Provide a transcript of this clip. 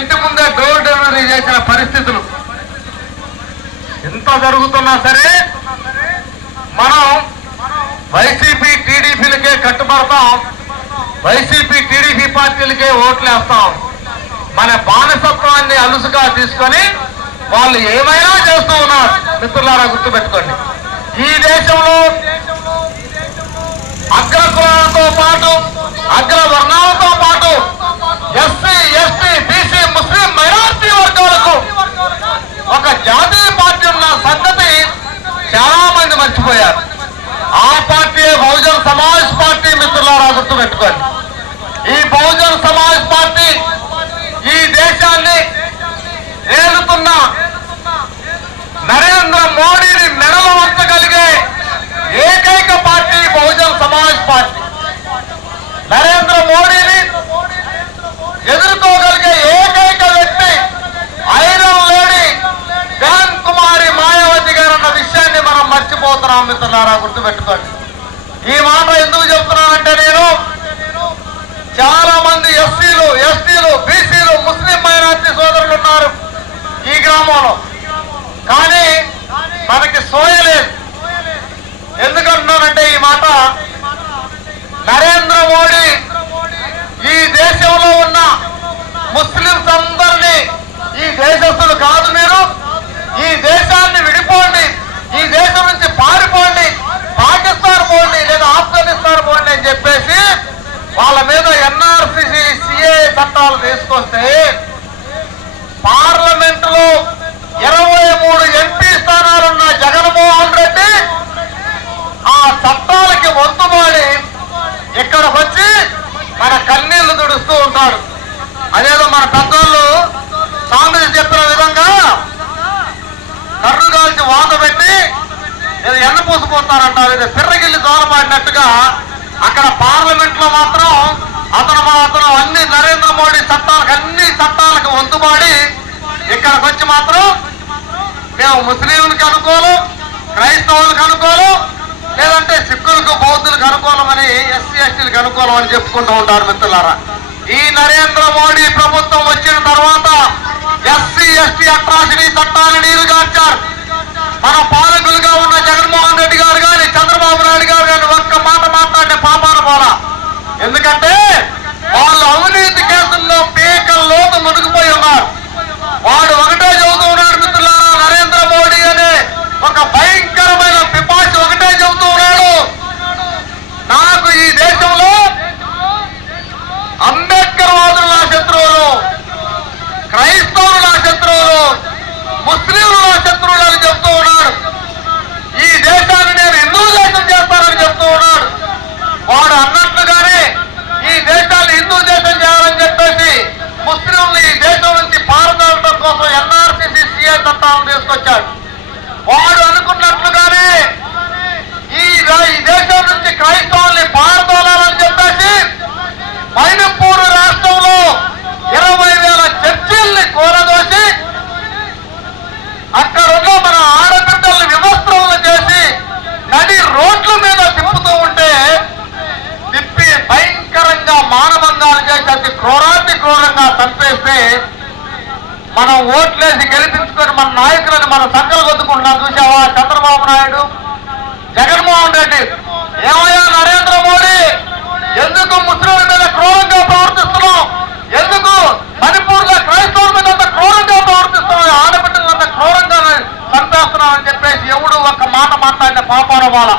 ఇంటి ముందే door delivery చేసిన పరిస్థితులు ఎంత జరుగుతున్నా సరే మనం వైసీపీ టీడీపీలకే కట్టుబడతాం వైసీపీ టీడీపీ పార్టీలకే ఓట్లేస్తాం. మన బానిసత్వాన్ని అలుసుగా తీసుకొని వాళ్ళు ఏమైనా చేస్తూ ఉన్నారు. మిత్రులారా గుర్తుపెట్టుకోండి. ఈ దేశంలో అగ్రకులాలతో పాటు అగ్ర వర్ణాలతో పాటు ఎస్సీ ఎస్టీ బీసీ ముస్లిం మైనారిటీ వర్గాలకు ఒక జాతీయ పార్టీ ఉన్న సంగతి చాలా మంది మర్చిపోయారు ఆ పార్టీ బహుజన్ సమాజ్ పార్టీ మిత్రులారా గుర్తుపెట్టుకోండి. ఈ బహుజన సమాజ్ పార్టీ ఈ దేశాన్ని ఏలుతున్న నరేంద్ర మోడీని మెడలు వంచగలిగే ఏకైక పార్టీ బహుజన సమాజ్ పార్టీ. నరేంద్ర మోడీని ఎదుర్కోగలిగే ఏకైక వ్యక్తి ఐరన్ లేడీ జాన్ కుమారి మాయావతి గారు అన్న విషయాన్ని మనం మర్చిపోతున్నాం మిత్రులారా గుర్తుపెట్టుకోండి. ఈ మాట ఎందుకు చెప్తున్నానంటే నేను చాలా మంది ఎస్సీలు ఎస్టీలు బీసీలు ముస్లిం మైనార్టీ సోదరులు ఉన్నారు ఈ గ్రామంలో. కానీ మనకి సోయలేదు ఎందుకంటున్నానంటే ఈ మాట నరేంద్ర మోడీ ఈ దేశంలో ఉన్న ముస్లింస్ అందరినీ ఈ దేశస్తులు కాదు మీరు ఈ దేశాన్ని విడిపోండి ఈ దేశం నుంచి పారిపోండి పాకిస్తాన్ పోండి లేదా ఆఫ్ఘనిస్తాన్ పోండి అని చెప్పేసి వాళ్ళ మీద ఎన్ఆర్సిసి సిఏ చూస్తే పార్లమెంట్లో ఇరవై మూడు ఎంపీ స్థానాలున్న జగన్మోహన్ రెడ్డి ఆ చట్టాలకి వంతుమాడి ఇక్కడికి వచ్చి మన కన్నీళ్ళు తుడుస్తూ ఉంటాడు. అదేదో మన పెద్దోళ్ళు సాంగ్స్ చెప్పిన విధంగా కర్రు కాల్చి వాత పెట్టి ఏదో ఎన్న పూసిపోతారంటారు. ఇది పిర్రగిల్లి దోలపాడినట్టుగా అక్కడ పార్లమెంట్లో మాత్రం అతను మాత్రం అన్ని నరేంద్ర మోడీ చట్టాలకు అన్ని చట్టాలకు వంతుబాడి ఇక్కడికి వచ్చి మాత్రం మేము ముస్లింలకు అనుకోలు క్రైస్తవులకు అనుకోలు లేదంటే సిక్కులకు బౌద్ధులకు అనుకూలమని ఎస్సీ ఎస్టీలకు అనుకూలం అని చెప్పుకుంటూ ఉంటారు మిత్రులారా. ఈ నరేంద్ర మోడీ ప్రభుత్వం వచ్చిన తర్వాత ఎస్సీ ఎస్టీ అట్రాసిటీ చట్టాన్ని నీరుగార్చారు. మన పాలకులుగా ఉన్న జగన్మోహన్ రెడ్డి గారు కానీ చంద్రబాబు నాయుడు గారు కానీ ఒక్క మాట మాట్లాడే పాపాన పోరా ఎందుకంటే Menurut. ముస్లింలు ఈ దేశం నుంచి పారదలటం కోసం ఎన్ఆర్సీసీ సీఏ చట్టాలను తీసుకొచ్చాడు. వాడు క్రూరంగా చంపేస్తే మనం ఓట్లేసి గెలిపించుకొని మన నాయకులను మన సంఖ్యలు కొద్దుకుంటున్నాం చూసావా చంద్రబాబు నాయుడు జగన్మోహన్ రెడ్డి. ఏమయ్యా నరేంద్ర మోడీ? ఎందుకు ముస్లింల మీద క్రూరంగా ప్రవర్తిస్తున్నాం ఎందుకు మణిపూర్లో క్రైస్తవుల మీద అంత క్రూరంగా ప్రవర్తిస్తున్నాం ఆడబిడ్డలు అంత క్రూరంగా చంపేస్తున్నాం అని చెప్పేసి ఎవడు ఒక మాట మాట్లాడిన పాపాల వాళ్ళ.